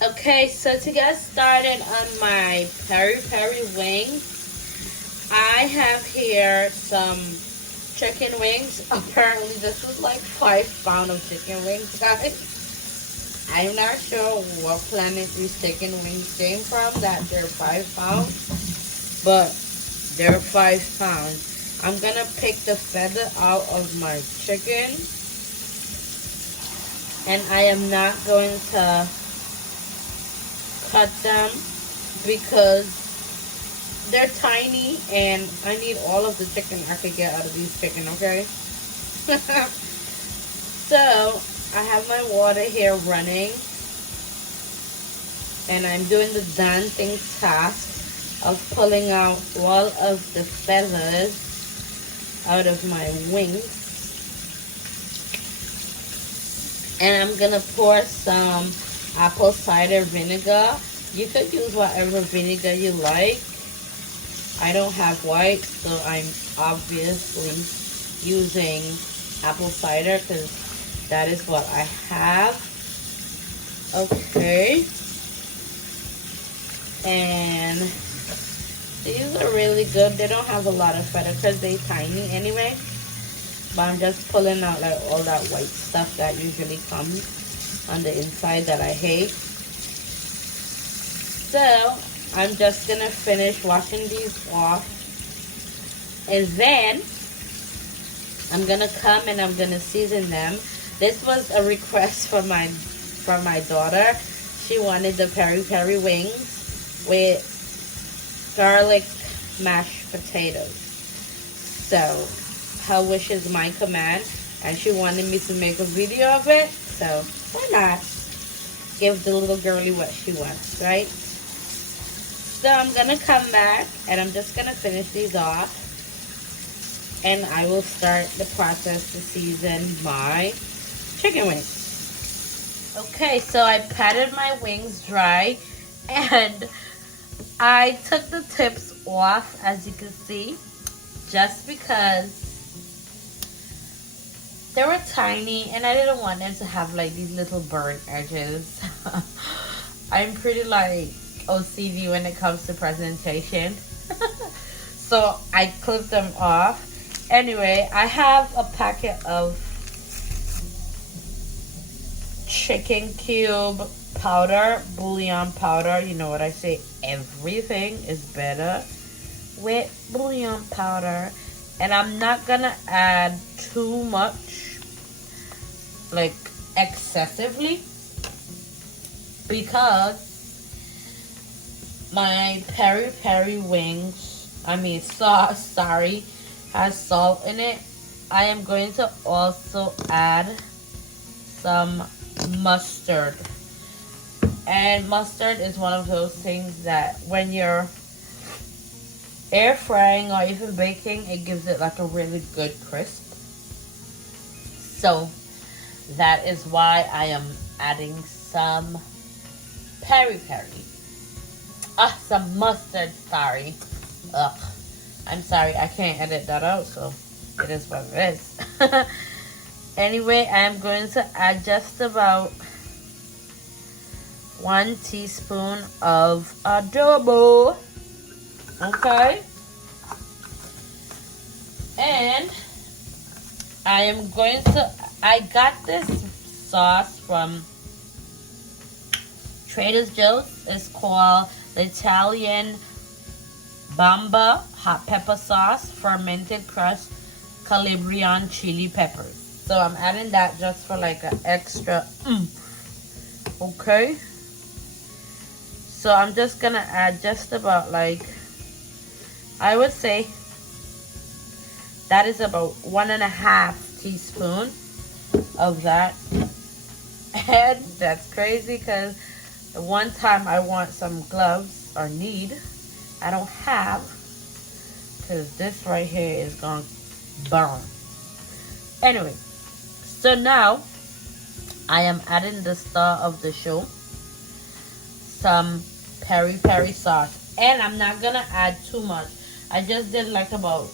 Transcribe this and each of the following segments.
Okay, so to get started on my peri-peri wings, I have here some chicken wings. Apparently this was like 5 pounds of chicken wings, guys. I'm not sure what planet these chicken wings came from that they're 5 pounds, but they're 5 pounds. I'm gonna pick the feather out of my chicken, and I am not going to cut them because they're tiny and I need all of the chicken I could get out of these chicken, okay? So I have my water here running, and I'm doing the daunting task of pulling out all of the feathers out of my wings. And I'm gonna pour some apple cider vinegar. You could use whatever vinegar you like. I don't have white, so I'm obviously using apple cider because that is what I have. Okay. And these are really good. They don't have a lot of feather because they're tiny anyway. But I'm just pulling out like all that white stuff that usually comes on the inside that I hate. So I'm just gonna finish washing these off, and then I'm gonna come and I'm gonna season them. This was a request from my daughter. She wanted the peri-peri wings with garlic mashed potatoes. So her wish is my command, and she wanted me to make a video of it, so why not give the little girlie what she wants, right? So I'm gonna come back and I'm just gonna finish these off, and I will start the process to season my chicken wings. Okay, so I patted my wings dry and I took the tips off, as you can see, just because they were tiny and I didn't want them to have like these little burnt edges. I'm pretty like OCD when it comes to presentation. So I clipped them off. Anyway, I have a packet of chicken cube powder, bouillon powder. You know what I say, everything is better with bouillon powder. And I'm not gonna add too much, like excessively, because my peri-peri wings, sauce, sorry, has salt in it. I am going to also add some mustard. And mustard is one of those things that when you're air frying or even baking, it gives it like a really good crisp. So that is why I am adding some peri-peri. Some mustard, sorry. Ugh. I'm sorry, I can't edit that out, so it is what it is. Anyway, I'm going to add just about 1 teaspoon of adobo. Okay. And I got this sauce from Trader Joe's. It's called the Italian Bamba hot pepper sauce, fermented crushed Calabrian chili peppers. So I'm adding that just for like an extra Okay. So I'm just gonna add just about like, I would say that is about 1.5 teaspoon of that. And that's crazy because the one time I want some gloves or need, I don't have, because this right here is gonna burn. Anyway, so now I am adding the star of the show, some peri-peri sauce. And I'm not gonna add too much. I just did like about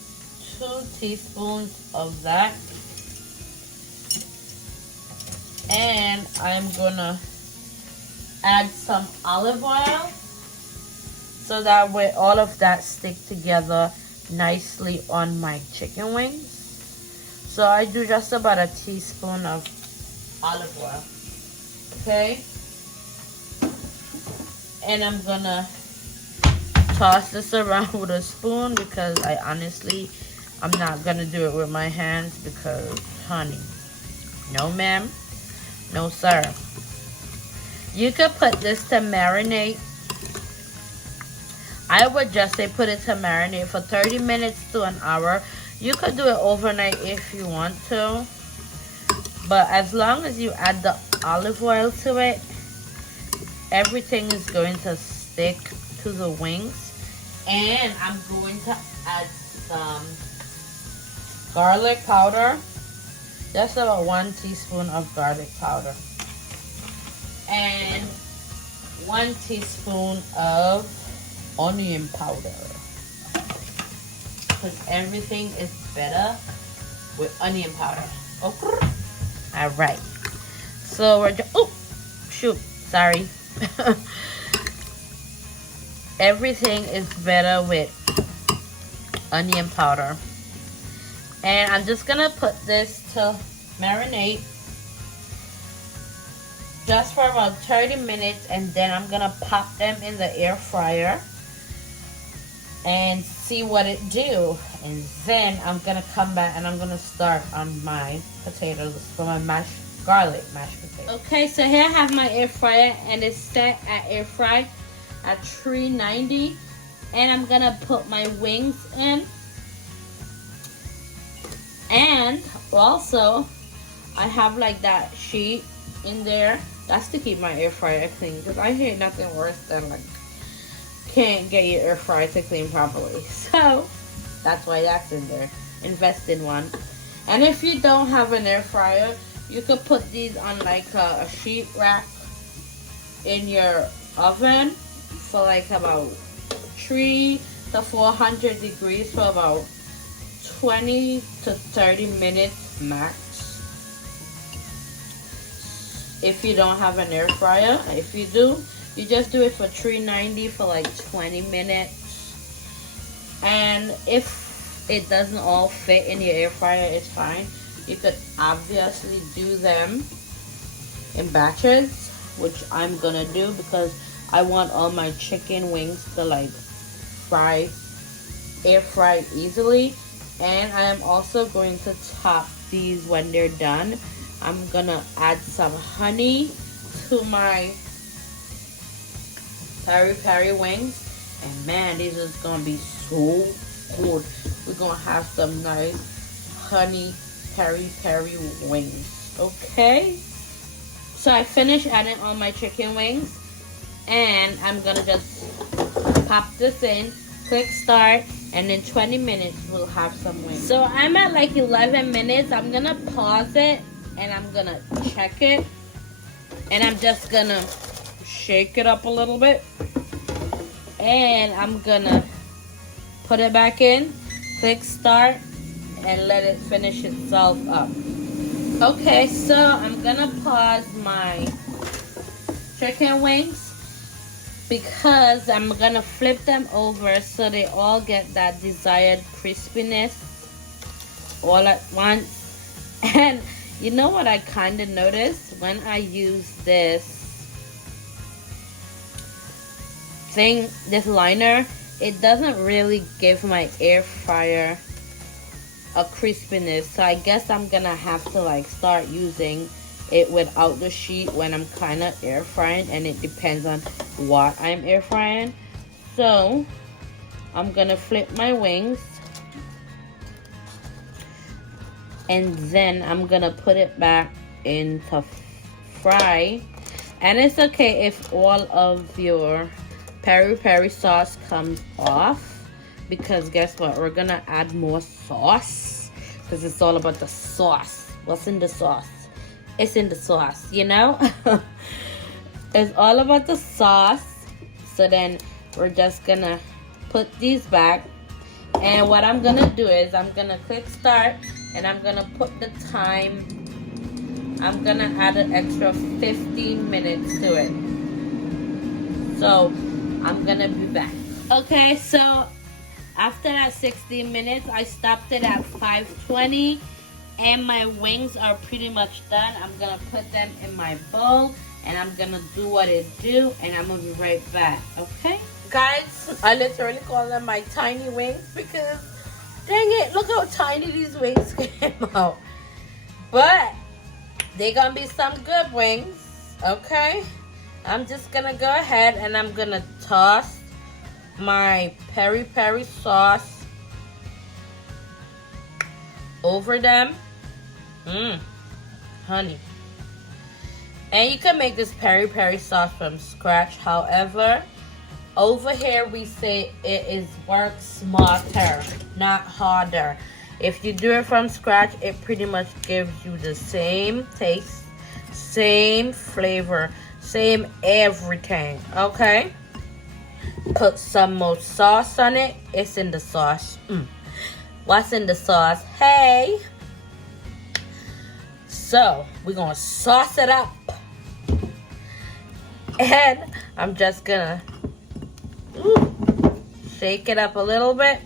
2 teaspoons of that. And I'm gonna add some olive oil so that way all of that stick together nicely on my chicken wings. So I do just about a teaspoon of olive oil. Okay? And I'm gonna toss this around with a spoon because I'm not gonna do it with my hands because, honey, no ma'am, no sir. You could put this to marinate. I would just say put it to marinate for 30 minutes to an hour. You could do it overnight if you want to. But as long as you add the olive oil to it, everything is going to stick to the wings. And I'm going to add some garlic powder. Just about 1 teaspoon of garlic powder. And 1 teaspoon of onion powder. Because everything is better with onion powder. Okay. Alright. So we're just, oh, shoot, sorry. Everything is better with onion powder. And I'm just gonna put this to marinate just for about 30 minutes, and then I'm gonna pop them in the air fryer and see what it do. And then I'm gonna come back and I'm gonna start on my potatoes for my garlic mashed potatoes. Okay, so here I have my air fryer and it's set at air fry at 390, and I'm gonna put my wings in. And also I have like that sheet in there. That's to keep my air fryer clean, because I hate nothing worse than like can't get your air fryer to clean properly. So that's why that's in there. Invest in one. And if you don't have an air fryer, you could put these on like a sheet rack in your oven for like about 300 to 400 degrees for about 20 to 30 minutes max. If you don't have an air fryer. If you do, you just do it for 390 for like 20 minutes. And if it doesn't all fit in your air fryer, it's fine. You could obviously do them in batches, which I'm gonna do because I want all my chicken wings to like air fry easily. And I am also going to top these when they're done. I'm gonna add some honey to my Perri-Perri wings, and man, these is gonna be so good. We're gonna have some nice honey Perri-Perri wings. Okay, so I finished adding all my chicken wings, and I'm gonna just pop this in, click start, and in 20 minutes we'll have some wings. So I'm at like 11 minutes. I'm gonna pause it and I'm gonna check it, and I'm just gonna shake it up a little bit, and I'm gonna put it back in, click start, and let it finish itself up. Okay, so I'm gonna pause my chicken wings because I'm gonna flip them over so they all get that desired crispiness all at once. And you know what I kind of noticed when I use this liner, it doesn't really give my air fryer a crispiness. So I guess I'm gonna have to like start using it without the sheet when I'm kind of air frying, and it depends on what I'm air frying. So I'm gonna flip my wings, and then I'm gonna put it back into fry. And it's okay if all of your Perri-Perri sauce comes off, because guess what, we're gonna add more sauce because it's all about the sauce. What's in the sauce? It's in the sauce, you know. It's all about the sauce. So then we're just gonna put these back, and what I'm gonna do is I'm gonna click start, and I'm gonna put the time. I'm gonna add an extra 15 minutes to it. So I'm gonna be back. Okay, so after that 16 minutes, I stopped it at 520, and my wings are pretty much done. I'm gonna put them in my bowl, and I'm gonna do what it do, and I'm gonna be right back. Okay, guys, I literally call them my tiny wings because dang it, look how tiny these wings came out. But they gonna be some good wings. Okay, I'm just gonna go ahead and I'm gonna toss my peri-peri sauce over them. Honey. And you can make this peri-peri sauce from scratch. However, over here we say it is work smarter, not harder. If you do it from scratch, it pretty much gives you the same taste, same flavor, same everything. Okay? Put some more sauce on it. It's in the sauce. What's in the sauce? Hey! So, we're gonna sauce it up. And I'm just gonna shake it up a little bit.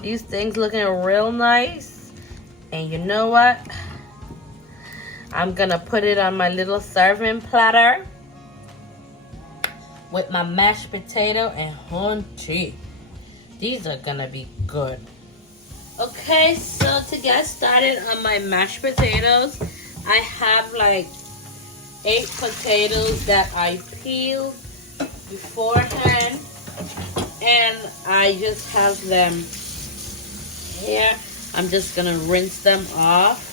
These things looking real nice. And you know what? I'm gonna put it on my little serving platter with my mashed potato and honey. These are gonna be good. Okay, so to get started on my mashed potatoes, I have like 8 potatoes that I peeled beforehand, and I just have them here. I'm just gonna rinse them off.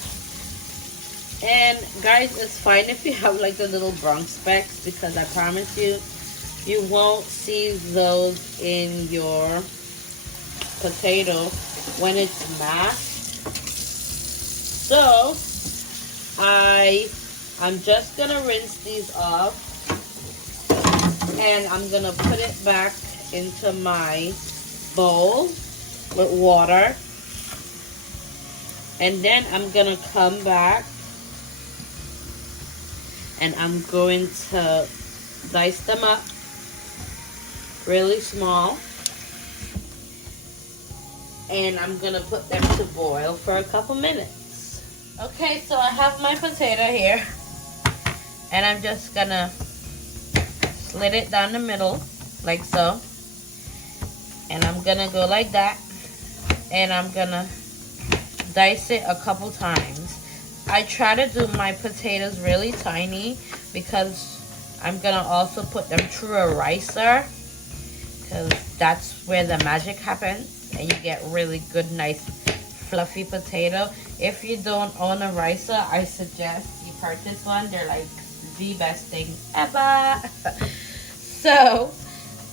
And guys, it's fine if you have like the little brown specks, because I promise you, you won't see those in your potato when it's mashed. So I'm just gonna rinse these off, and I'm gonna put it back into my bowl with water, and then I'm gonna come back and I'm going to dice them up really small, and I'm gonna put them to boil for a couple minutes. Okay, so I have my potato here, and I'm just gonna slit it down the middle like so, and I'm gonna go like that, and I'm gonna dice it a couple times. I try to do my potatoes really tiny because I'm gonna also put them through a ricer, because that's where the magic happens, and you get really good, nice, fluffy potato. If you don't own a ricer, I suggest you purchase one. They're like the best thing ever. So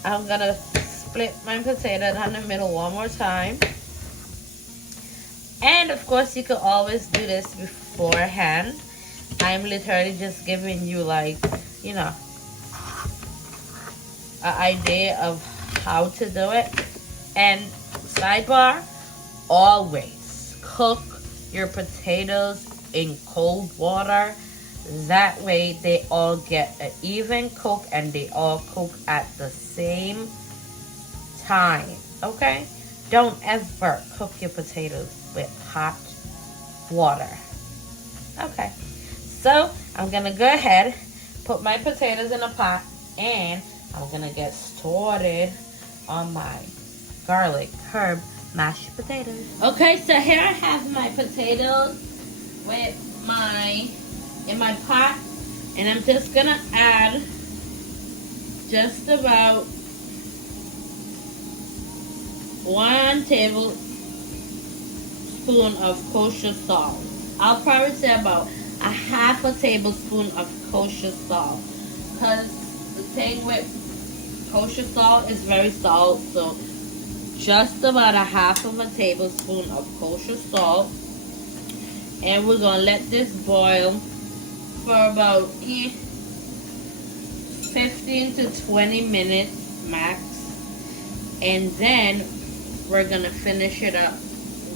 I'm gonna split my potato down the middle one more time. And of course, you could always do this beforehand. I'm literally just giving you, like, you know, an idea of how to do it. And sidebar, always cook your potatoes in cold water. That way they all get an even cook and they all cook at the same time. Okay? Don't ever cook your potatoes with hot water. Okay, so I'm gonna go ahead, put my potatoes in a pot, and I'm gonna get started on my garlic herb mashed potatoes. Okay, so here I have my potatoes with in my pot, and I'm just gonna add just about 1 tablespoon of kosher salt. I'll probably say about a 1/2 tablespoon of kosher salt, because the thing with kosher salt is very salt, so just about a 1/2 tablespoon of kosher salt. And we're gonna let this boil for about 15 to 20 minutes max, and then we're gonna finish it up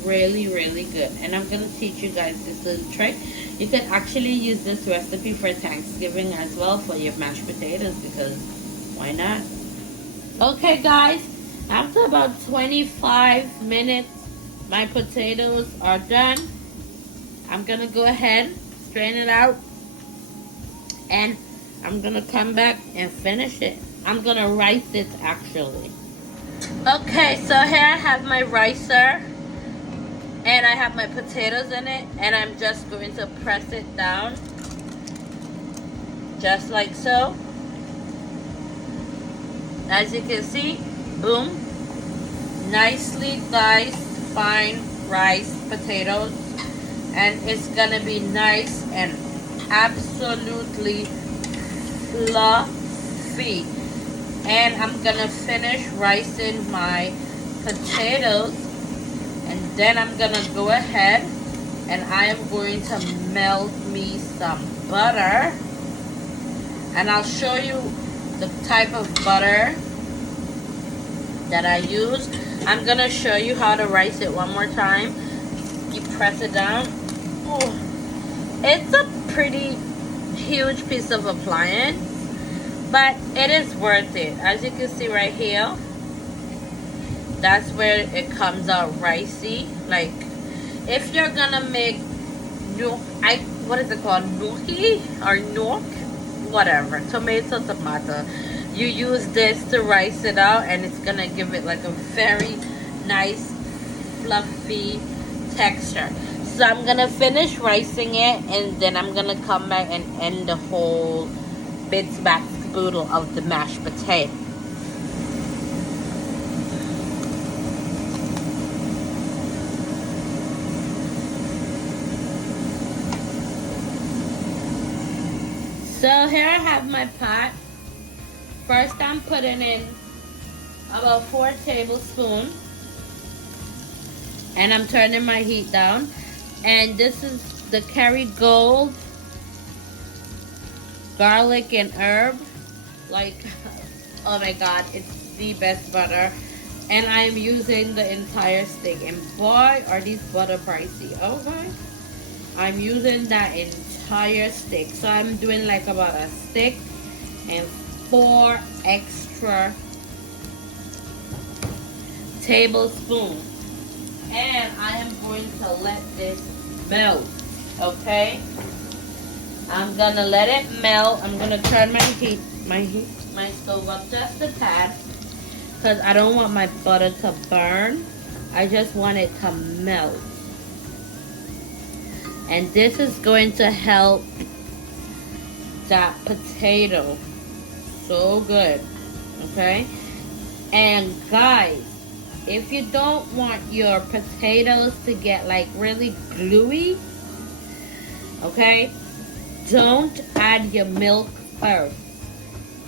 really, really good. And I'm gonna teach you guys this little trick. You can actually use this recipe for Thanksgiving as well for your mashed potatoes, because why not? Okay guys, after about 25 minutes, my potatoes are done. I'm gonna go ahead, strain it out, and I'm gonna come back and finish it. I'm gonna rice it actually. Okay, so here I have my ricer, and I have my potatoes in it, and I'm just going to press it down, just like so. As you can see, boom, nicely diced, fine rice potatoes, and it's gonna be nice and absolutely fluffy. And I'm gonna finish ricing my potatoes, and then I'm gonna go ahead and I am going to melt me some butter, and I'll show you the type of butter that I use. I'm gonna show you how to rice it one more time. You press it down. Oh, it's a pretty huge piece of appliance, but it is worth it. As you can see right here, that's where it comes out ricey. Like, if you're gonna make what is it called, gnocchi or gnocchi, whatever, tomato, you use this to rice it out, and it's gonna give it like a very nice fluffy texture. So I'm gonna finish ricing it, and then I'm gonna come back and end the whole bits back spoodle of the mashed potato. So here I have my pot. First I'm putting in about 4 tablespoons, and I'm turning my heat down. And this is the Kerry Gold garlic and herb. Like, oh my god, it's the best butter. And I'm using the entire stick, and boy are these butter pricey. Okay, I'm using that entire stick. So I'm doing like about a stick and 4 extra tablespoons. And I am going to let this melt. Okay, I'm gonna let it melt. I'm gonna turn my stove up just a tad, because I don't want my butter to burn. I just want it to melt. And this is going to help that potato so good. Okay, and guys, if you don't want your potatoes to get like really gluey, okay, don't add your milk first.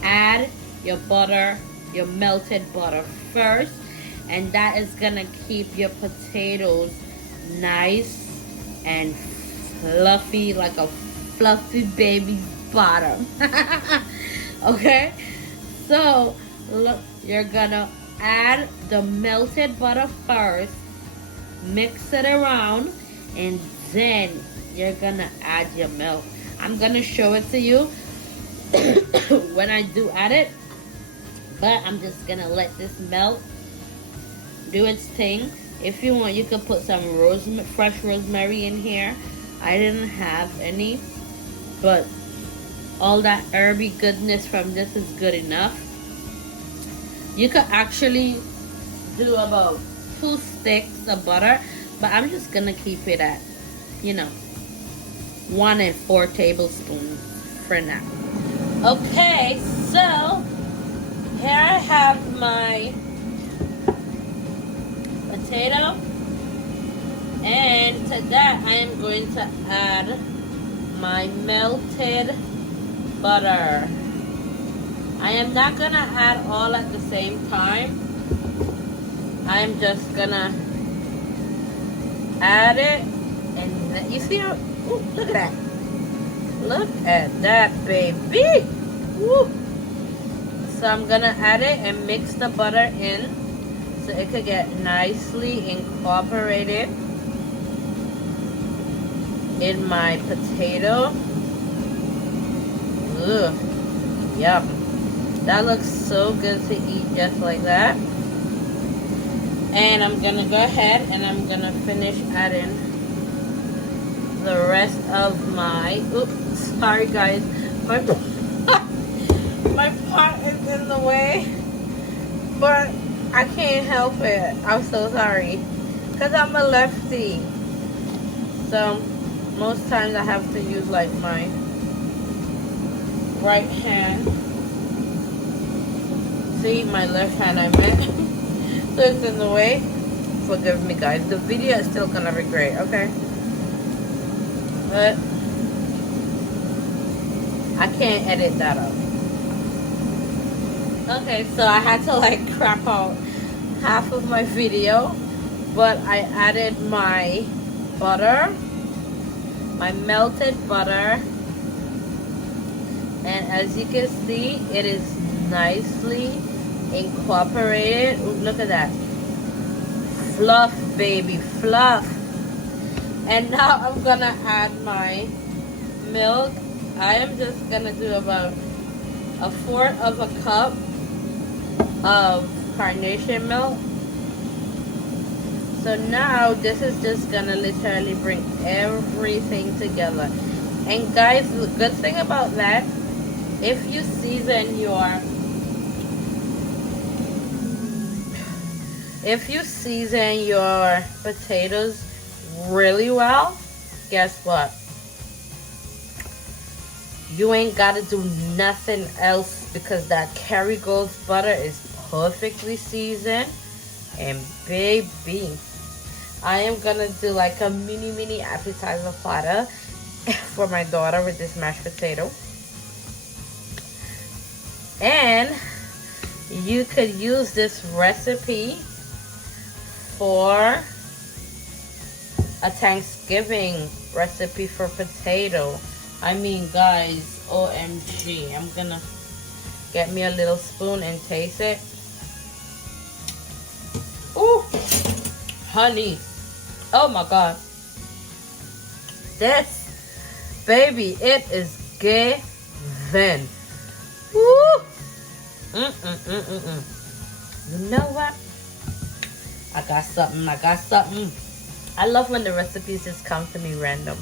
Add your butter, your melted butter first, and that is gonna keep your potatoes nice and fluffy, like a fluffy baby's bottom. Okay, so look, you're gonna add the melted butter first, mix it around, and then you're gonna add your milk. I'm gonna show it to you when I do add it, but I'm just gonna let this melt, do its thing. If you want, you could put some fresh rosemary in here. I didn't have any, but all that herby goodness from this is good enough. You could actually do about 2 sticks of butter, but I'm just gonna keep it at, 1 and 4 tablespoons for now. Okay, so here I have my potato, and to that I am going to add my melted butter. I am not gonna add all at the same time. I'm just gonna add it, and you see how, ooh, look at that. Look at that, baby. Woo. So I'm gonna add it and mix the butter in so it could get nicely incorporated in my potato. Ugh, yum. That looks so good to eat just like that. And I'm gonna go ahead and I'm gonna finish adding the rest of my, oops, sorry guys, my my pot is in the way, but I can't help it. I'm so sorry, because I'm a lefty, so most times I have to use like my right hand. See, my left hand I meant. So it's in the way. Forgive me guys, the video is still gonna be great, okay? But I can't edit that out. Okay, so I had to like crap out half of my video, but I added my butter, my melted butter, and as you can see, it is nicely incorporated. Ooh, look at that. Fluff, baby, fluff. And now I'm gonna add my milk. I am just gonna do about 1/4 of a cup of carnation milk. So now this is just gonna literally bring everything together. And guys, the good thing about that, if you season your potatoes really well, guess what? You ain't gotta do nothing else, because that Kerrygold's butter is perfectly seasoned. And baby, I am gonna do like a mini appetizer platter for my daughter with this mashed potato. And you could use this recipe for a Thanksgiving recipe for potato. I mean, guys, OMG. I'm gonna get me a little spoon and taste it. Ooh, honey. Oh my God. This, baby, it is given. Woo! You know what? I got something. I love when the recipes just come to me random.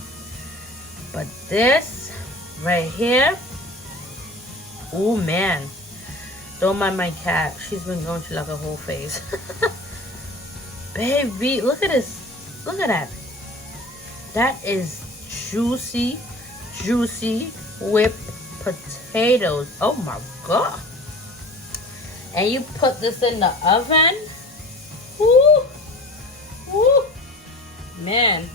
But this right here, oh man. Don't mind my cat. She's been going through like a whole phase. Baby, look at this. Look at that. That is juicy whipped potatoes. Oh my God. And you put this in the oven. Woo! Woo! Man.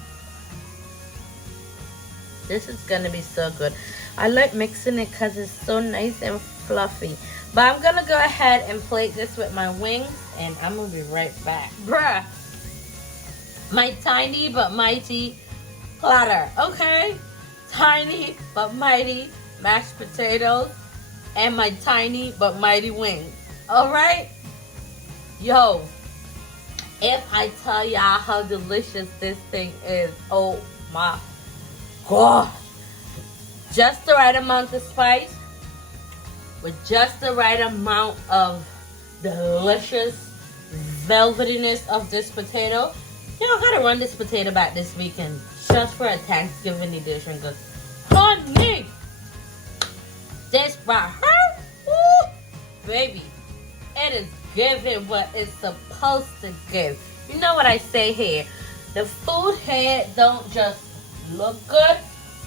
This is gonna be so good. I like mixing it because it's so nice and fluffy. But I'm gonna go ahead and plate this with my wings, and I'm gonna be right back. Bruh. My tiny but mighty platter. Okay? Tiny but mighty mashed potatoes and my tiny but mighty wings. Alright? Yo, if I tell y'all how delicious this thing is, oh my God. Just the right amount of spice with just the right amount of delicious velvetiness of this potato. You know, I gotta run this potato back this weekend just for a Thanksgiving edition, because honey, this brought her, woo, baby, it is giving what it's supposed to give. You know what I say here, the food here don't just look good,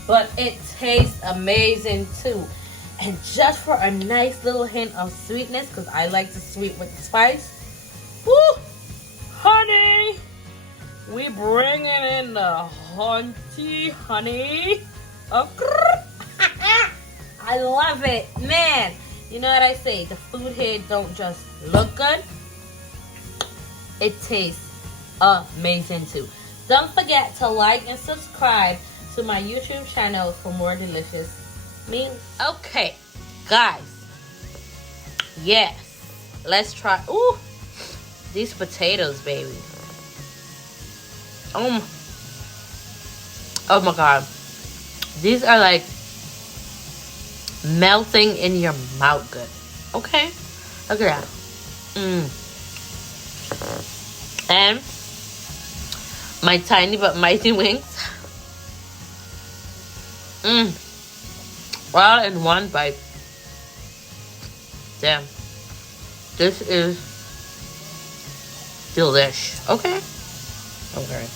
but it tastes amazing too. And just for a nice little hint of sweetness, because I like the sweet with the spice, woo, honey, we bringing in the hunty honey. I love it, man. You know what I say? The food here don't just look good, it tastes amazing too. Don't forget to like and subscribe to my YouTube channel for more delicious meals. Okay, guys. Yes, let's try. Ooh, these potatoes, baby. Oh my god. These are like melting in your mouth good. Okay? Look at that. And my tiny but mighty wings. All in one bite. Damn. This is delish. Okay? Okay.